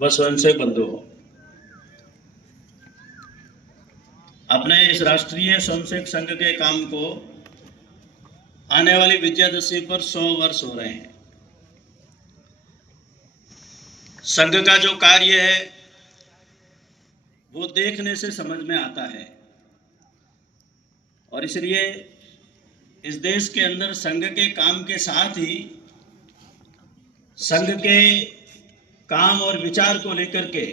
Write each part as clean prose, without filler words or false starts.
व स्वयंसेवक बंधुओं, अपने इस राष्ट्रीय स्वयंसेवक संघ के काम को आने वाली विजयादशमी पर 100 वर्ष हो रहे हैं। संघ का जो कार्य है वो देखने से समझ में आता है और इसलिए इस देश के अंदर संघ के काम के साथ ही संघ के काम और विचार को लेकर के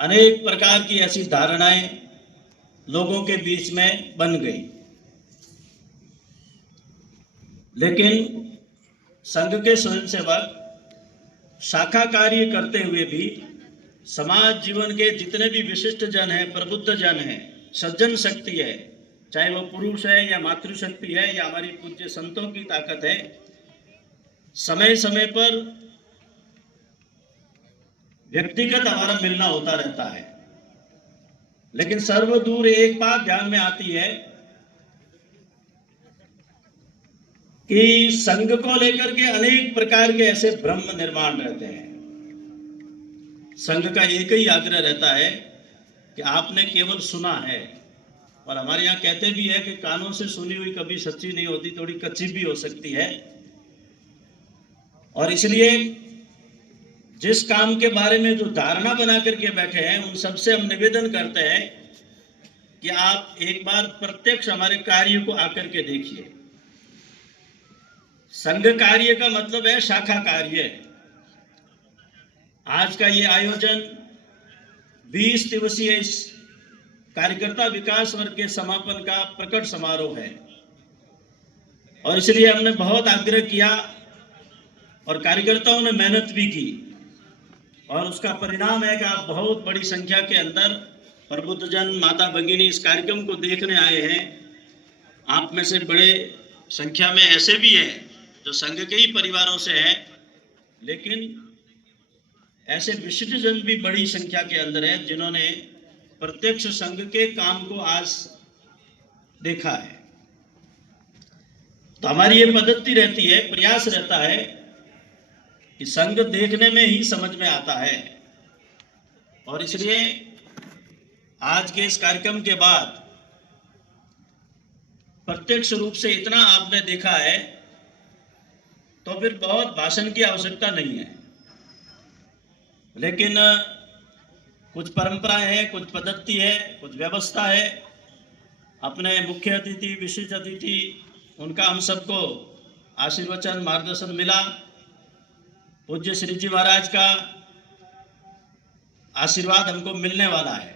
अनेक प्रकार की ऐसी धारणाएं लोगों के बीच में बन गई, लेकिन संघ के स्वयंसेवक शाखा कार्य करते हुए भी समाज जीवन के जितने भी विशिष्ट जन हैं, प्रबुद्ध जन हैं, सज्जन शक्ति है, चाहे वो पुरुष है या मातृशक्ति है या हमारी पूज्य संतों की ताकत है, समय समय पर व्यक्तिगत हमारा मिलना होता रहता है। लेकिन सर्वदूर एक बात ध्यान में आती है कि संघ को लेकर के अनेक प्रकार के ऐसे भ्रम निर्माण रहते हैं। संघ का एक ही आग्रह रहता है कि आपने केवल सुना है, और हमारे यहाँ कहते भी है कि कानों से सुनी हुई कभी सच्ची नहीं होती, थोड़ी कच्ची भी हो सकती है। और इसलिए जिस काम के बारे में जो धारणा बना करके बैठे हैं उन सबसे हम निवेदन करते हैं कि आप एक बार प्रत्यक्ष हमारे कार्य को आकर के देखिए। संघ कार्य का मतलब है शाखा कार्य। आज का ये आयोजन 20 दिवसीय इस कार्यकर्ता विकास वर्ग के समापन का प्रकट समारोह है और इसलिए हमने बहुत आग्रह किया और कार्यकर्ताओं ने मेहनत भी की और उसका परिणाम है कि आप बहुत बड़ी संख्या के अंदर प्रबुद्ध जन, माता भगिनी इस कार्यक्रम को देखने आए हैं। आप में से बड़े संख्या में ऐसे भी हैं जो संघ के ही परिवारों से हैं, लेकिन ऐसे विशिष्ट जन भी बड़ी संख्या के अंदर है जिन्होंने प्रत्यक्ष संघ के काम को आज देखा है। तो हमारी ये पद्धति रहती है, प्रयास रहता है कि संघ देखने में ही समझ में आता है और इसलिए आज के इस कार्यक्रम के बाद प्रत्यक्ष रूप से इतना आपने देखा है तो फिर बहुत भाषण की आवश्यकता नहीं है, लेकिन कुछ परंपराएं हैं, कुछ पद्धति है, कुछ व्यवस्था है। अपने मुख्य अतिथि, विशिष्ट अतिथि, उनका हम सबको आशीर्वचन, मार्गदर्शन मिला। पूज्य श्री जी महाराज का आशीर्वाद हमको मिलने वाला है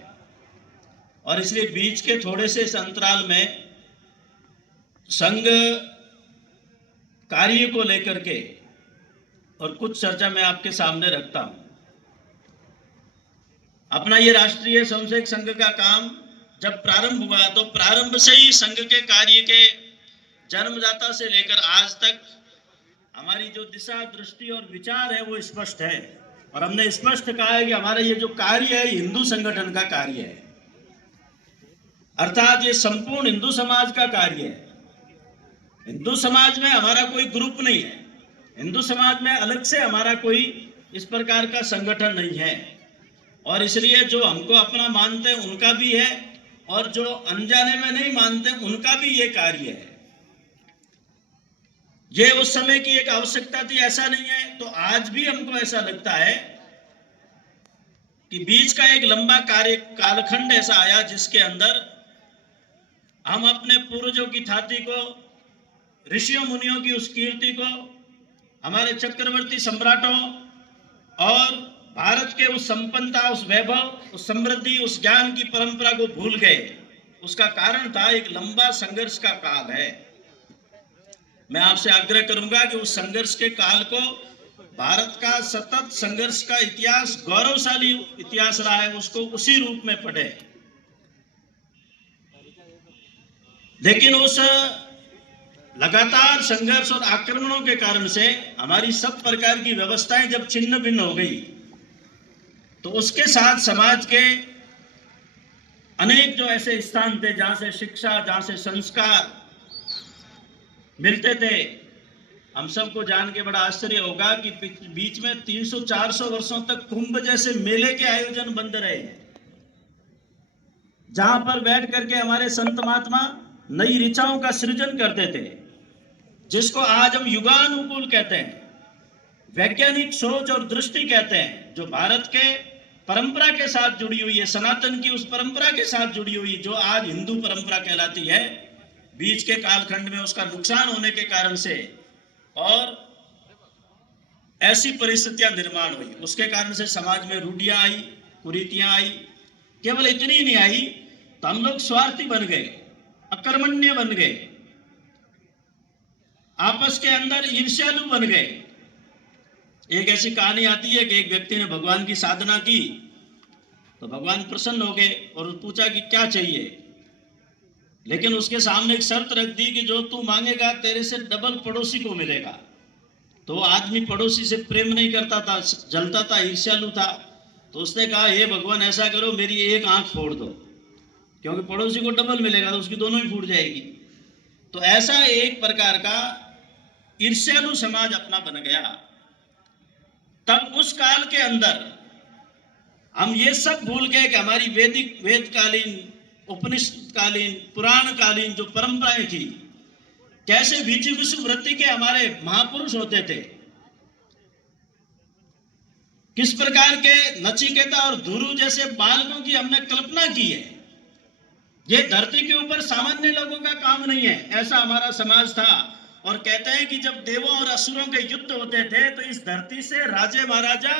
और इसलिए बीच के थोड़े से इस अंतराल में संघ कार्य को लेकर के और कुछ चर्चा मैं आपके सामने रखता हूं। अपना ये राष्ट्रीय स्वयंसेवक संघ का काम जब प्रारंभ हुआ तो प्रारंभ से ही संघ के कार्य के जन्मदाता से लेकर आज तक हमारी जो दिशा, दृष्टि और विचार है वो स्पष्ट है और हमने स्पष्ट कहा है कि हमारा ये जो कार्य है हिंदू संगठन का कार्य है, अर्थात ये संपूर्ण हिंदू समाज का कार्य है। हिंदू समाज में हमारा कोई ग्रुप नहीं है, हिंदू समाज में अलग से हमारा कोई इस प्रकार का संगठन नहीं है और इसलिए जो हमको अपना मानते हैं उनका भी है और जो अनजाने में नहीं मानते उनका भी ये कार्य है। ये उस समय की एक आवश्यकता थी, ऐसा नहीं है। तो आज भी हमको ऐसा लगता है कि बीच का एक लंबा कार्य कालखंड ऐसा आया जिसके अंदर हम अपने पूर्वजों की ख्याति को, ऋषियों मुनियों की उस कीर्ति को, हमारे चक्रवर्ती सम्राटों और भारत के उस संपन्नता, उस वैभव, उस समृद्धि, उस ज्ञान की परंपरा को भूल गए। उसका कारण था एक लंबा संघर्ष का काल है। मैं आपसे आग्रह करूंगा कि उस संघर्ष के काल को, भारत का सतत संघर्ष का इतिहास, गौरवशाली इतिहास रहा है, उसको उसी रूप में पढ़े। लेकिन उस लगातार संघर्ष और आक्रमणों के कारण से हमारी सब प्रकार की व्यवस्थाएं जब छिन्न भिन्न हो गई तो उसके साथ समाज के अनेक जो ऐसे स्थान थे जहां से शिक्षा, जहां से संस्कार मिलते थे, हम सबको जान के बड़ा आश्चर्य होगा कि बीच में 300-400 वर्षों तक कुंभ जैसे मेले के आयोजन बंद रहे, जहां पर बैठ करके हमारे संत महात्मा नई ऋचाओं का सृजन करते थे, जिसको आज हम युगानुकूल कहते हैं, वैज्ञानिक सोच और दृष्टि कहते हैं, जो भारत के परंपरा के साथ जुड़ी हुई है, सनातन की उस परंपरा के साथ जुड़ी हुई, जो आज हिंदू परंपरा कहलाती है। बीच के कालखंड में उसका नुकसान होने के कारण से और ऐसी परिस्थितियां निर्माण हुई, उसके कारण से समाज में रूढ़ियां आई, कुरीतियां आई। केवल इतनी नहीं आई तो हम लोग स्वार्थी बन गए, अकर्मण्य बन गए, आपस के अंदर ईर्ष्यालु बन गए। एक ऐसी कहानी आती है कि एक व्यक्ति ने भगवान की साधना की तो भगवान प्रसन्न हो गए और पूछा कि क्या चाहिए, लेकिन उसके सामने एक शर्त रख दी कि जो तू मांगेगा तेरे से डबल पड़ोसी को मिलेगा। तो वो आदमी पड़ोसी से प्रेम नहीं करता था, जलता था, ईर्ष्यालु था। तो उसने कहा, हे भगवान ऐसा करो, मेरी एक आंख फोड़ दो, क्योंकि पड़ोसी को डबल मिलेगा तो उसकी दोनों ही फूट जाएगी। तो ऐसा एक प्रकार का ईर्ष्यालु समाज अपना बन गया। तब उस काल के अंदर हम ये सब भूल गए कि हमारी वेदकालीन, उपनिषदकालीन, पुराणकालीन जो परंपराएं थी, कैसे विजिगीषु वृत्ति के हमारे महापुरुष होते थे, किस प्रकार के नचिकेता और ध्रुव जैसे बालकों की हमने कल्पना की है। ये धरती के ऊपर सामान्य लोगों का काम नहीं है, ऐसा हमारा समाज था। और कहते हैं कि जब देवों और असुरों के युद्ध होते थे तो इस धरती से राजे महाराजा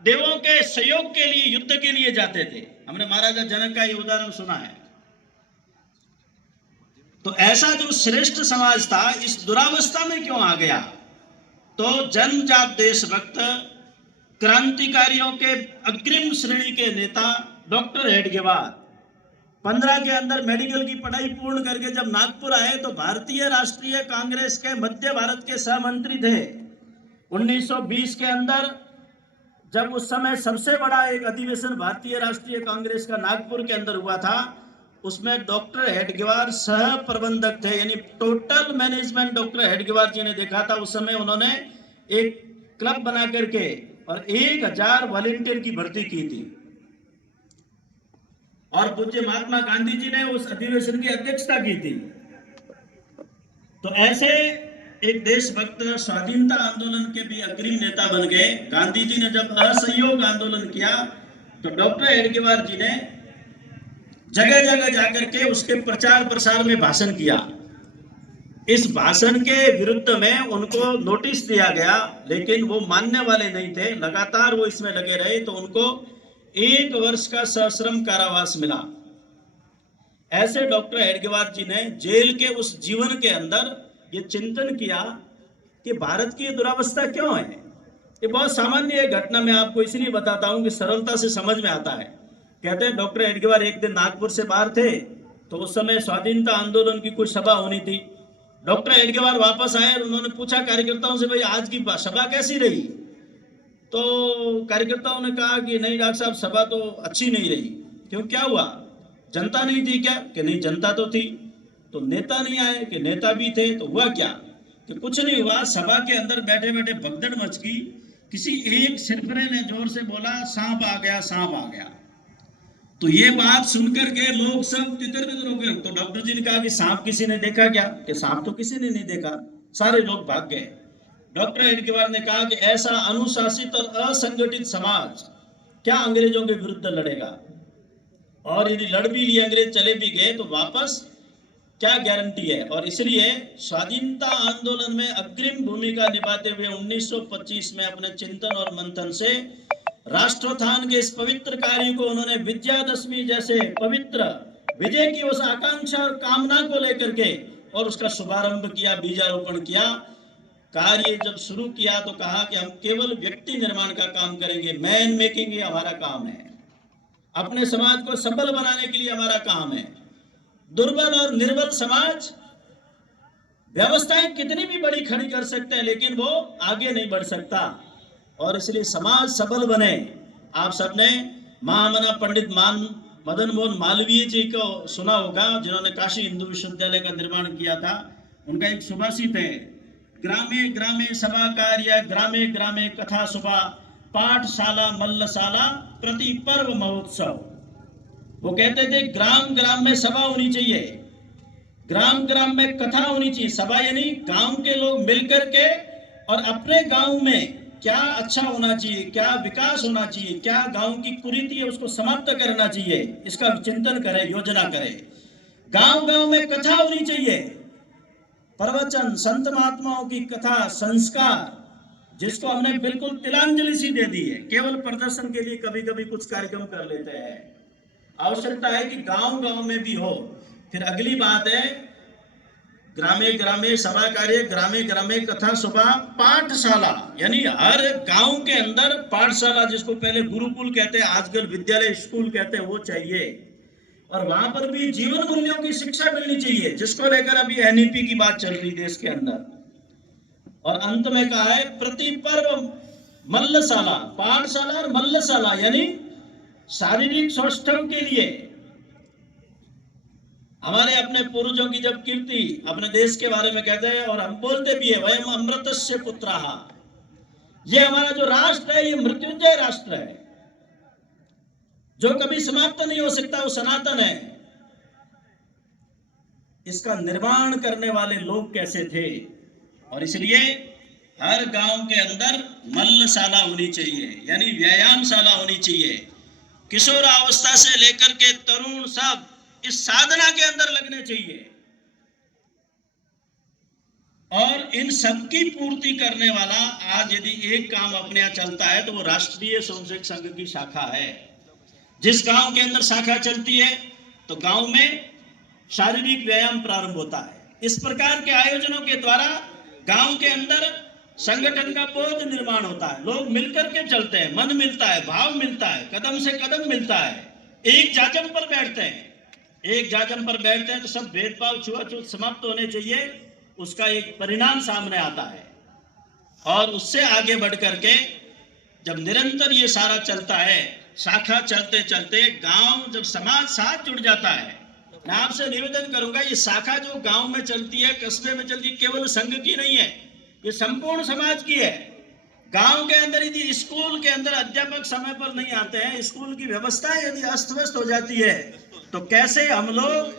देवों के सहयोग के लिए, युद्ध के लिए जाते थे। हमने महाराजा जनक का ये उदाहरण सुना है। तो ऐसा जो श्रेष्ठ समाज था, इस दुरावस्था में क्यों आ गया? तो जन्मजात देशभक्त क्रांतिकारियों के अग्रिम श्रेणी के नेता डॉक्टर हेडगेवार 15 के अंदर मेडिकल की पढ़ाई पूर्ण करके जब नागपुर आए तो भारतीय राष्ट्रीय कांग्रेस के मध्य भारत के सहमंत्री थे। 1920 के अंदर जब उस समय सबसे बड़ा एक अधिवेशन भारतीय राष्ट्रीय कांग्रेस का नागपुर के अंदर हुआ था, उसमें डॉक्टर हेडगेवार सह प्रबंधक थे, यानी टोटल मैनेजमेंट डॉक्टर हेडगेवार जी ने देखा था। उस समय उन्होंने एक क्लब बना करके और 1000 वॉलेंटियर की भर्ती की थी और पूज्य महात्मा गांधी जी ने उस अधिवेशन की अध्यक्षता की थी। तो ऐसे एक देशभक्त स्वाधीनता आंदोलन के भी अग्रणी नेता बन गए। गांधी जी ने जब असहयोग आंदोलन किया तो डॉक्टर हेडगेवार जी ने जगह जगह जाकर के उसके प्रचार प्रसार में भाषण किया। इस भाषण के विरुद्ध में उनको नोटिस दिया गया, लेकिन वो मानने वाले नहीं थे, लगातार वो इसमें लगे रहे, तो उनको 1 वर्ष का सश्रम कारावास मिला। ऐसे डॉक्टर हेडगेवार जी ने जेल के उस जीवन के अंदर ये चिंतन किया कि भारत की दुरावस्था क्यों है। ये बहुत सामान्य घटना मैं आपको इसलिए बताता हूं कि सरलता से समझ में आता है। कहते हैं डॉक्टर हेडगेवार एक दिन नागपुर से बाहर थे, तो उस समय स्वाधीनता आंदोलन की कुछ सभा होनी थी। डॉक्टर हेडगेवार वापस आए और उन्होंने पूछा कार्यकर्ताओं से, भाई आज की सभा कैसी रही? तो कार्यकर्ताओं ने कहा कि नहीं डॉक्टर साहब, सभा तो अच्छी नहीं रही। क्यों, क्या हुआ? जनता नहीं थी क्या? कि नहीं, जनता तो थी। तो नेता नहीं आए? कि नेता भी थे। तो हुआ क्या? कि कुछ नहीं हुआ, सभा के अंदर बैठे बैठे भगदड़ मच गई। किसी एक सिरफरे ने जोर से बोला, सांप आ गया, सांप आ गया। तो ये बात सुनकर के लोग सब तितर बितर हो गए। तो डॉक्टर जी ने कहा कि सांप किसी ने देखा क्या? कि सांप तो किसी ने नहीं देखा। सारे लोग भाग गए। डॉक्टर हेडगेवार ने कहा कि ऐसा अनुशासित और असंगठित समाज क्या अंग्रेजों के विरुद्ध लड़ेगा? और यदि लड़ भी लिए, अंग्रेज चले भी गए, तो वापस क्या गारंटी है? और इसलिए स्वाधीनता आंदोलन में अग्रिम भूमिका निभाते हुए 1925 में अपने चिंतन और मंथन से राष्ट्रोत्थान के इस पवित्र कार्य को उन्होंने विजयादशमी जैसे पवित्र विजय की उस आकांक्षा और कामना को लेकर के और उसका शुभारंभ किया, बीजारोपण किया। कार्य जब शुरू किया तो कहा कि हम केवल व्यक्ति निर्माण का काम करेंगे, मैन मेकिंग ये हमारा काम है। अपने समाज को सबल बनाने के लिए हमारा काम है। दुर्बल और निर्बल समाज व्यवस्थाएं कितनी भी बड़ी खड़ी कर सकते हैं, लेकिन वो आगे नहीं बढ़ सकता। और इसलिए समाज सबल बने। आप सबने महामना पंडित मदन मोहन मालवीय जी को सुना होगा, जिन्होंने काशी हिंदू विश्वविद्यालय का निर्माण किया था। उनका एक सुभाषित है, ग्रामे ग्रामे सभा कार्य, ग्रामे ग्रामे कथा सभा, पाठशाला मल्लशाला, प्रति पर्व महोत्सव। वो कहते थे ग्राम ग्राम में सभा होनी चाहिए, ग्राम ग्राम में कथा होनी चाहिए। सभा यानी गांव के लोग मिलकर के और अपने गांव में क्या अच्छा होना चाहिए, क्या विकास होना चाहिए, क्या गांव की कुरीति है उसको समाप्त करना चाहिए, इसका चिंतन करें, योजना करें। गांव गांव में कथा होनी चाहिए, प्रवचन, संत महात्माओं की कथा, संस्कार, जिसको हमने बिल्कुल तिलांजलि सी दे दी है। केवल प्रदर्शन के लिए कभी कभी कुछ कार्यक्रम कर लेते हैं, आवश्यकता है कि गांव गांव में भी हो। फिर अगली बात है ग्रामे ग्रामे सभा कार्य, ग्रामे ग्रामे कथा सभा, पाठशाला, यानी हर गांव के अंदर पाठशाला, जिसको पहले गुरुकुल कहते हैं आजकल विद्यालय स्कूल कहते हैं, वो चाहिए। और वहां पर भी जीवन मूल्यों की शिक्षा मिलनी चाहिए, जिसको लेकर अभी एनईपी की बात चल रही देश के अंदर। और अंत में कहा है प्रति पर्व मल्लशाला, पाठशाला और मल्लशाला, यानी शारीरिक सौष्ठव के लिए। हमारे अपने पूर्वजों की जब कीर्ति अपने देश के बारे में कहते हैं, और हम बोलते भी है वयम अमृतस्य पुत्राः, ये हमारा जो राष्ट्र है ये मृत्युंजय राष्ट्र है, जो कभी समाप्त नहीं हो सकता, वो सनातन है। इसका निर्माण करने वाले लोग कैसे थे? और इसलिए हर गांव के अंदर मल्लशाला होनी चाहिए, यानी व्यायामशाला होनी चाहिए। किशोरावस्था से लेकर के तरुण सब इस साधना के अंदर लगने चाहिए। और इन सबकी पूर्ति करने वाला आज यदि एक काम अपने यहाँ चलता है तो वो राष्ट्रीय स्वयंसेवक संघ की शाखा है। जिस गांव के अंदर शाखा चलती है तो गांव में शारीरिक व्यायाम प्रारंभ होता है। इस प्रकार के आयोजनों के द्वारा गांव के अंदर संगठन का बोध निर्माण होता है, लोग मिलकर के चलते हैं, मन मिलता है, भाव मिलता है, कदम से कदम मिलता है, एक जाजम पर बैठते हैं। एक जाजम पर बैठते हैं तो सब भेदभाव छुआछूत समाप्त होने चाहिए, उसका एक परिणाम सामने आता है। और उससे आगे बढ़ करके जब निरंतर ये सारा चलता है, शाखा चलते चलते गांव, जब समाज साथ जुड़ जाता है। मैं आपसे निवेदन करूंगा, ये शाखा जो गांव में चलती है, कस्बे में चलती है, केवल संघ की नहीं है, ये संपूर्ण समाज की है। गांव के अंदर यदि स्कूल के अंदर अध्यापक समय पर नहीं आते हैं, स्कूल की व्यवस्था यदि अस्त व्यस्त हो जाती है, तो कैसे हम लोग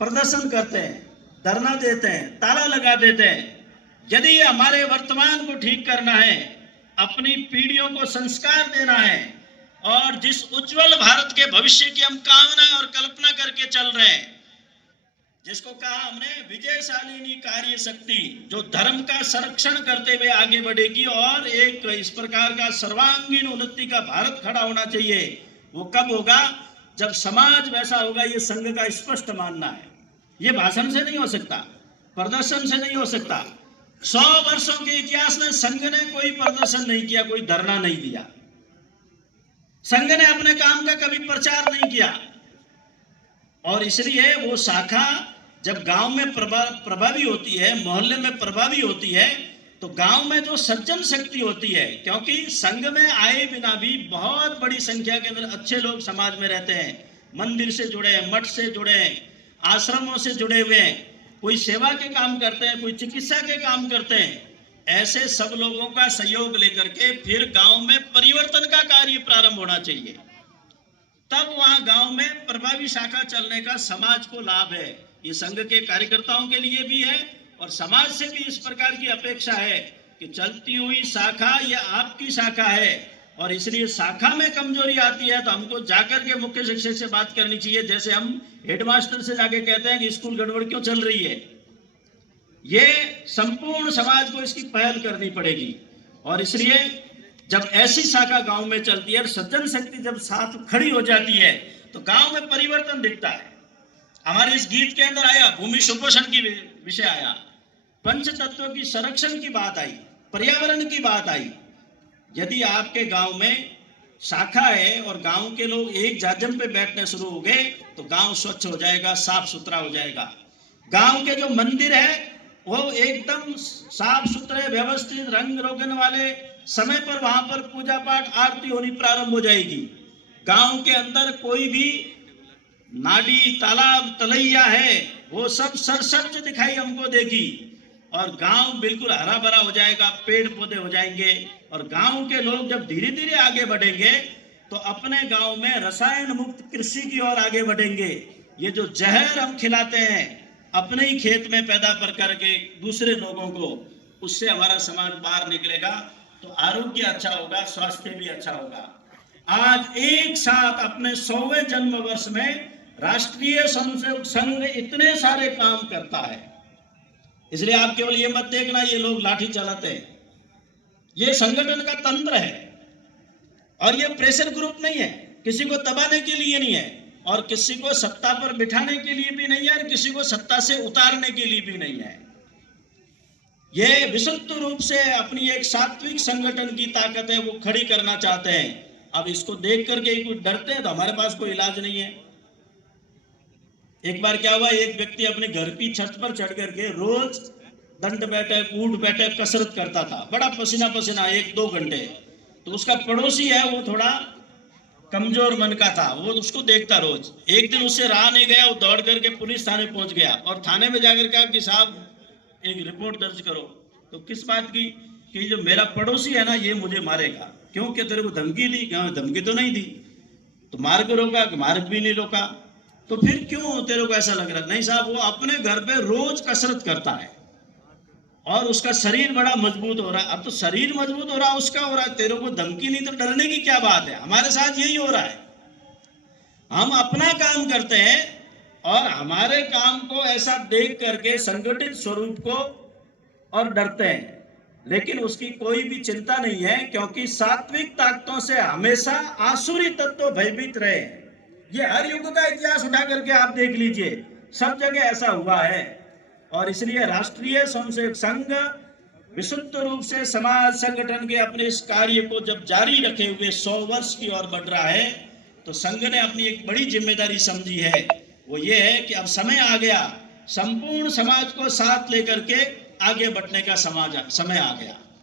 प्रदर्शन करते हैं, धरना देते हैं, ताला लगा देते हैं। यदि हमारे वर्तमान को ठीक करना है, अपनी पीढ़ियों को संस्कार देना है, और जिस उज्जवल भारत के भविष्य की हम कामना और कल्पना करके चल रहे हैं, जिसको कहा हमने विजयशालिनी कार्य शक्ति, जो धर्म का संरक्षण करते हुए आगे बढ़ेगी और एक इस प्रकार का सर्वांगीण उन्नति का भारत खड़ा होना चाहिए, वो कब होगा? जब समाज वैसा होगा। ये संघ का स्पष्ट मानना है। ये भाषण से नहीं हो सकता, प्रदर्शन से नहीं हो सकता। 100 वर्षों के इतिहास में संघ ने कोई प्रदर्शन नहीं किया, कोई धरना नहीं दिया, संघ ने अपने काम का कभी प्रचार नहीं किया। और इसलिए वो शाखा जब गांव में प्रभावी होती है, मोहल्ले में प्रभावी होती है, तो गांव में जो सज्जन शक्ति होती है, क्योंकि संघ में आए बिना भी बहुत बड़ी संख्या के अंदर अच्छे लोग समाज में रहते हैं, मंदिर से जुड़े हैं, मठ से जुड़े हैं, आश्रमों से जुड़े हुए हैं, कोई सेवा के काम करते हैं, कोई चिकित्सा के काम करते हैं। ऐसे सब लोगों का सहयोग लेकर के फिर गांव में परिवर्तन का कार्य प्रारंभ होना चाहिए। तब वहां गांव में प्रभावी शाखा चलने का समाज को लाभ है। ये संघ के कार्यकर्ताओं के लिए भी है और समाज से भी इस प्रकार की अपेक्षा है कि चलती हुई शाखा ये आपकी शाखा है, और इसलिए शाखा में कमजोरी आती है तो हमको जाकर के मुख्य शिक्षक से बात करनी चाहिए। जैसे हम हेडमास्टर से जाके कहते हैं कि स्कूल गड़बड़ क्यों चल रही है, ये संपूर्ण समाज को इसकी पहल करनी पड़ेगी। और इसलिए जब ऐसी शाखा गांव में चलती है, सज्जन शक्ति जब साथ खड़ी हो जाती है, तो गांव में परिवर्तन दिखता है। हमारे इस गीत के अंदर आया भूमि सुपोषण की विषय आया, पंच तत्व की संरक्षण की बात आई, पर्यावरण की बात आई। यदि आपके गांव में शाखा है और गांव के लोग एक जाजम पे बैठने शुरू हो गए, तो गांव स्वच्छ हो जाएगा, साफ सुथरा हो जाएगा। गांव के जो मंदिर है वो एकदम साफ सुथरे, व्यवस्थित, रंग रोगन वाले, समय पर वहां पर पूजा पाठ आरती होनी प्रारंभ हो जाएगी। गांव के अंदर कोई भी नाली, तालाब, तलैया है, वो सब सरसब्ज दिखाई हमको देगी। और गांव बिल्कुल हरा भरा हो जाएगा, पेड़ पौधे हो जाएंगे, और गांव के लोग जब धीरे धीरे आगे बढ़ेंगे तो अपने गांव में रसायन मुक्त कृषि की ओर आगे बढ़ेंगे। ये जो जहर हम खिलाते हैं अपने ही खेत में पैदा कर करके दूसरे लोगों को, उससे हमारा समाज बाहर निकलेगा, तो आरोग्य अच्छा होगा, स्वास्थ्य भी अच्छा होगा। आज एक साथ अपने 100वें जन्म वर्ष में राष्ट्रीय स्वयंसेवक संघ इतने सारे काम करता है, इसलिए आप केवल ये मत देखना ये लोग लाठी चलाते हैं। ये संगठन का तंत्र है, और ये प्रेशर ग्रुप नहीं है, किसी को दबाने के लिए नहीं है, और किसी को सत्ता पर बिठाने के लिए भी नहीं है, और किसी को सत्ता से उतारने के लिए भी नहीं है। ये विशुद्ध रूप से अपनी एक सात्विक संगठन की ताकत है, वो खड़ी करना चाहते हैं। अब इसको देख करके कुछ डरते हैं तो हमारे पास कोई इलाज नहीं है। एक बार क्या हुआ, एक व्यक्ति अपने घर की छत पर चढ़ करके रोज दंड बैठक, ऊंट बैठक, कसरत करता था, बड़ा पसीना पसीना 1-2 घंटे। तो उसका पड़ोसी है वो थोड़ा कमजोर मन का था, वो उसको देखता रोज। एक दिन उससे रहा नहीं गया, वो दौड़ करके पुलिस थाने पहुंच गया, और थाने में जाकर कहा कि साहब एक रिपोर्ट दर्ज करो। तो किस बात की? कि जो मेरा पड़ोसी है ना ये मुझे मारेगा। क्यों? कि तेरे को धमकी दी? धमकी तो नहीं दी। तो मार के रोका? कि मार भी नहीं रोका। तो फिर क्यों तेरे को ऐसा लग रहा? नहीं साहब, वो अपने घर पे रोज कसरत करता है और उसका शरीर बड़ा मजबूत हो रहा है। अब तो शरीर मजबूत हो रहा है, उसका हो रहा है, तेरे को धमकी नहीं तो डरने की क्या बात है? हमारे साथ यही हो रहा है। हम अपना काम करते हैं और हमारे काम को ऐसा देख करके संगठित स्वरूप को और डरते हैं, लेकिन उसकी कोई भी चिंता नहीं है, क्योंकि सात्विक ताकतों से हमेशा आसुरी तत्व भयभीत रहे। ये हर युग का इतिहास उठा करके आप देख लीजिए, सब जगह ऐसा हुआ है। और इसलिए राष्ट्रीय स्वयंसेवक संघ विशुद्ध रूप से समाज संगठन के अपने इस कार्य को जब जारी रखे हुए 100 वर्ष की ओर बढ़ रहा है, तो संघ ने अपनी एक बड़ी जिम्मेदारी समझी है। वो ये है कि अब समय आ गया, संपूर्ण समाज को साथ लेकर के आगे बढ़ने का समय आ गया।